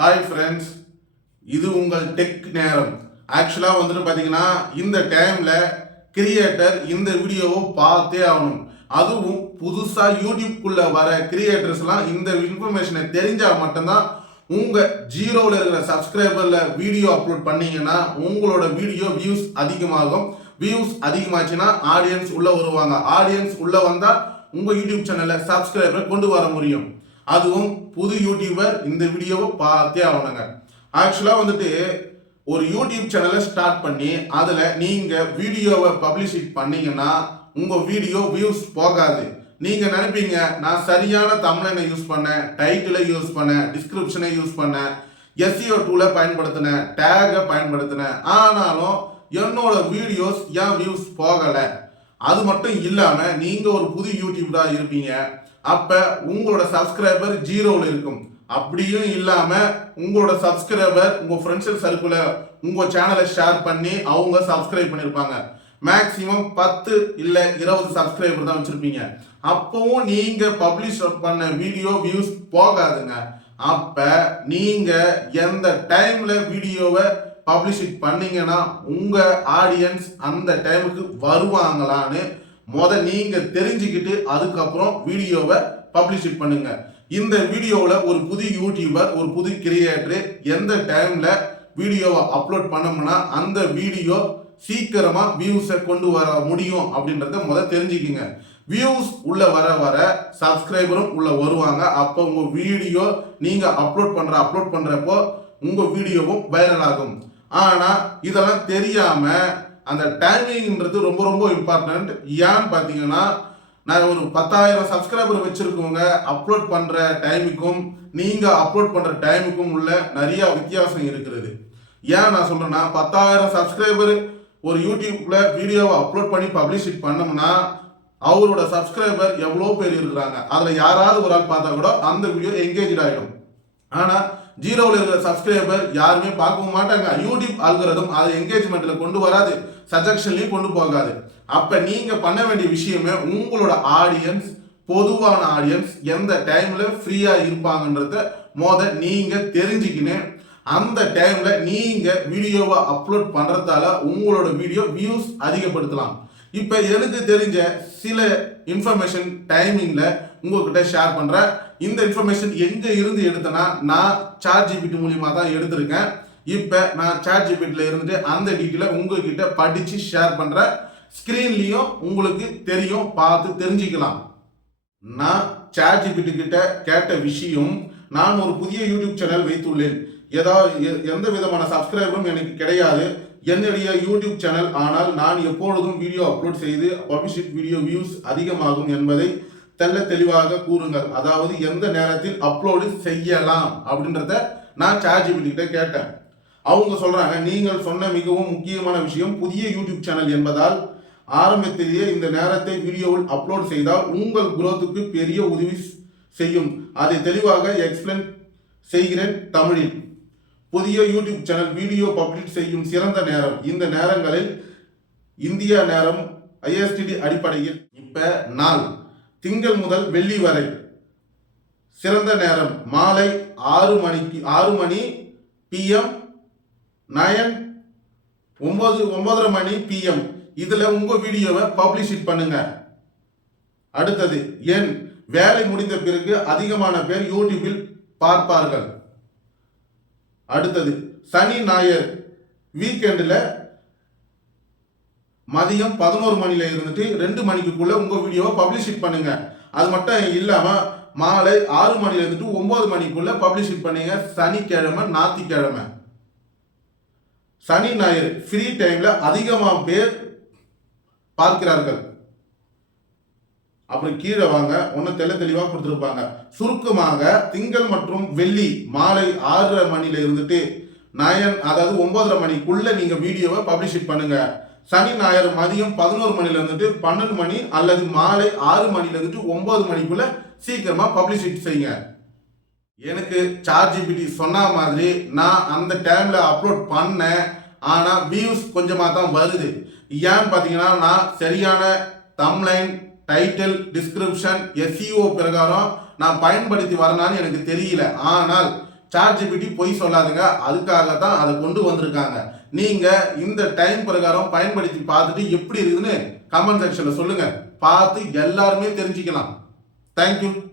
Hi friends, இது உங்கள் tech நேரம். ஆக்சுவலாக வந்துட்டு பார்த்தீங்கன்னா இந்த டைமில் கிரியேட்டர் இந்த வீடியோவை பார்த்தே ஆகணும். அதுவும் புதுசாக யூடியூப்குள்ளே வர கிரியேட்டர்ஸ்லாம் இந்த இன்ஃபர்மேஷனை தெரிஞ்சால் மட்டும்தான் உங்கள் ஜீரோவில் இருக்கிற சப்ஸ்கிரைபரில் வீடியோ அப்லோட் பண்ணீங்கன்னா உங்களோட வீடியோ வியூஸ் அதிகமாகும். வியூஸ் அதிகமாச்சுன்னா ஆடியன்ஸ் உள்ளே வருவாங்க. ஆடியன்ஸ் உள்ளே வந்தால் உங்கள் யூடியூப் சேனலில் சப்ஸ்கிரைபரை கொண்டு வர முடியும். அதுவும் புது யூடியூபர் இந்த வீடியோவை பார்த்தே ஆகணுங்க. ஆக்சுவலாக வந்துட்டு ஒரு யூடியூப் சேனலை ஸ்டார்ட் பண்ணி அதில் நீங்கள் வீடியோவை பப்ளிஷிட் பண்ணீங்கன்னா உங்கள் வீடியோ வியூஸ் போகாது. நீங்கள் நினைப்பீங்க, நான் சரியான தமிழனை யூஸ் பண்ணேன், டைட்டிலை யூஸ் பண்ணேன், டிஸ்கிரிப்ஷனை யூஸ் பண்ணேன், SEO டூலை பயன்படுத்தினேன், டேகை பயன்படுத்தினேன், ஆனாலும் என்னோட வீடியோஸ் ஏன் வியூஸ் போகலை? அது மட்டும் இல்லாமல் நீங்கள் ஒரு புது யூடியூபராக இருப்பீங்க, அப்போ உங்களோட சப்ஸ்கிரைபர் ஜீரோவில் இருக்கும். அப்படியும் இல்லாமல் உங்களோட சப்ஸ்கிரைபர் உங்கள் ஃப்ரெண்ட்ஸ் சர்க்கிளில் உங்கள் சேனலை ஷேர் பண்ணி அவங்க சப்ஸ்கிரைப் பண்ணியிருப்பாங்க. மேக்ஸிமம் 10 இல்லை 20 சப்ஸ்கிரைபர் தான் வச்சுருப்பீங்க. அப்போவும் நீங்கள் பப்ளிஷ் பண்ண வீடியோ வியூஸ் போகாதுங்க. அப்போ நீங்கள் எந்த டைமில் வீடியோவை பப்ளிஷிட் பண்ணீங்கன்னா உங்கள் ஆடியன்ஸ் அந்த டைமுக்கு வருவாங்களான்னு நீங்கள் தெரிஞ்சுக்கிட்டு அதுக்கப்புறம் வீடியோவை பப்ளிஷிட் பண்ணுங்க. இந்த வீடியோவில் ஒரு புது யூடியூபர், ஒரு புது கிரியேட்டர் எந்த டைமில் வீடியோவை அப்லோட் பண்ணோம்னா அந்த வீடியோ சீக்கிரமாக வியூஸை கொண்டு வர முடியும் அப்படின்றத தெரிஞ்சுக்கிங்க. வியூஸ் உள்ள வர வர சப்ஸ்கிரைபரும் உள்ள வருவாங்க. அப்போ உங்கள் வீடியோ நீங்கள் அப்லோட் பண்ணுறப்போ உங்கள் வீடியோவும் வைரல் ஆகும். ஆனால் இதெல்லாம் தெரியாமல் அந்த டைமிங்ன்றது ரொம்ப ரொம்ப இம்பார்ட்டன்ட். ஏன்னு பார்த்தீங்கன்னா, நான் ஒரு 10,000 சப்ஸ்கிரைபர் வச்சுருக்கவங்க அப்லோட் பண்ணுற டைமுக்கும் நீங்கள் அப்லோட் பண்ணுற டைமுக்கும் உள்ள நிறையா வித்தியாசம் இருக்கிறது. ஏன் நான் சொல்கிறேன்னா, 10,000 சப்ஸ்கிரைபர் ஒரு யூடியூப்பில் வீடியோவை அப்லோட் பண்ணி பப்ளிஷிட் பண்ணோம்னா அவரோட சப்ஸ்கிரைபர் எவ்வளோ பேர் இருக்கிறாங்க, அதில் யாராவது ஒரு ஆள் பார்த்தா கூட அந்த வீடியோ என்கேஜ் ஆகிடும். ஆனால் ஜீரோவில் இருக்கிற சப்ஸ்கிரைபர் யாருமே பார்க்கவும் மாட்டாங்க. யூடியூப் அல்காரிதம் அதை என்கேஜ்மெண்ட்டில் கொண்டு வராது, சஜஷன்லையும் கொண்டு போகாது. அப்போ நீங்கள் பண்ண வேண்டிய விஷயமே உங்களோட ஆடியன்ஸ், பொதுவான ஆடியன்ஸ் எந்த டைமில் ஃப்ரீயாக இருப்பாங்கன்றத நீங்கள் தெரிஞ்சுக்கின்னு அந்த டைமில் நீங்கள் வீடியோவை அப்லோட் பண்ணுறதால உங்களோட வீடியோ வியூஸ் அதிகப்படுத்தலாம். இப்போ எனக்கு தெரிஞ்ச சில இன்ஃபர்மேஷன் டைமிங்கில் உங்கள்கிட்ட ஷேர் பண்ணுறேன். இந்த இன்ஃபர்மேஷன் எங்கே இருந்து எடுத்தேன்னா, நான் ChatGPT மூலியமாக தான் எடுத்திருக்கேன். இப்போ நான் ChatGPTல இருந்துட்டு அந்த டீட்டெயிலை உங்ககிட்ட படித்து ஷேர் பண்ணுறேன். ஸ்க்ரீன்லேயும் உங்களுக்கு தெரியும், பார்த்து தெரிஞ்சுக்கலாம். நான் ChatGPT கிட்ட கேட்ட விஷயம், நான் ஒரு புதிய யூடியூப் சேனல் வைத்துள்ளேன், எந்த விதமான சப்ஸ்கிரைபரும் எனக்கு கிடையாது, என்னுடைய யூடியூப் சேனல், ஆனால் நான் எப்பொழுதும் வீடியோ அப்லோட் செய்து பப்ளிஷிட் வீடியோ வியூஸ் அதிகமாகும் என்பதை தெளிவாக கூறுங்கள். அதாவது எந்த நேரத்தில் அப்லோடு செய்யலாம் அப்படின்றத நான் ChatGPT கிட்ட கேட்டேன். அவங்க சொல்றாங்க, நீங்கள் சொன்ன மிகவும் முக்கியமான விஷயம் புதிய யூடியூப் சேனல் என்பதால் ஆரம்பத்திலேயே இந்த நேரத்தை வீடியோவில் அப்லோட் செய்தால் உங்கள் குரோத்துக்கு பெரிய உதவி செய்யும். அதை தெளிவாக எக்ஸ்பிளைன் செய்கிறேன் தமிழில். புதிய யூடியூப் சேனல் வீடியோ பப்ளிஷ் செய்யும் சிறந்த நேரம், இந்த நேரங்களில் இந்தியா நேரம் ISTD அடிப்படையில் இப்ப நாள் திங்கள் முதல் வெள்ளி வரை சிறந்த நேரம் மாலை 6 மணி PM, 9:30 மணி PM. இதுல உங்க வீடியோவை பப்ளிஷிட் பண்ணுங்க. அடுத்தது எண், வேலை முடிந்த பிறகு அதிகமான பேர் யூடியூபில் பார்ப்பார்கள். அடுத்தது சனி ஞாயிறு வீக்கெண்டில் மதியம் 11 மணில இருந்துட்டு 2 மணிக்குள்ள உங்க வீடியோவை பப்ளிஷிட் பண்ணுங்க. அது மட்டும் இல்லாம மாலை 6 மணில இருந்துட்டு 9 மணிக்குள்ள பப்ளிஷிட் பண்ணுங்க. சனிக்கிழமை, ஞாயிற்றுக்கிழமை, சனி ஞாயிறு ஃப்ரீ டைம்ல அதிகமாக பேர் பார்க்கிறார்கள். அப்புறம் கீழே வாங்க, ஒன்னும் தெளிவாக கொடுத்துருப்பாங்க. சுருக்கமாக திங்கள் மற்றும் வெள்ளி மாலை 6:30 மணில இருந்துட்டு 9:30 மணிக்குள்ள நீங்க வீடியோவை பப்ளிஷிட் பண்ணுங்க. சனி ஞாயிறு மதியம் 11 மணில இருந்துட்டு 12 மணி அல்லது மாலை 6 மணில இருந்துட்டு 9 மணிக்குள்ள சீக்கிரமா பப்ளிஷிட் செய்யுங்க. எனக்கு ChatGPT சொன்ன மாதிரி நான் அந்த டைம்ல அப்லோட் பண்ணேன், ஆனா வியூஸ் கொஞ்சமா தான் வருது. ஏன்னு பாத்தீங்கன்னா, நான் சரியான தம்ப்லைன், டைட்டில், டிஸ்கிரிப்ஷன், SEO பிரகாரம் நான் பயன்படுத்தி வரனான்னு எனக்கு தெரியல. ஆனால் ChatGPT பொய் சொல்லாதுங்க. அதுக்காக தான் அதை கொண்டு வந்திருக்காங்க. நீங்க இந்த டைம் பிரகாரம் பயன்படுத்தி பார்த்துட்டு எப்படி இருக்குதுன்னு கமெண்ட் செக்ஷன்ல சொல்லுங்க. பார்த்து எல்லாருமே தெரிஞ்சுக்கலாம். தேங்க்யூ.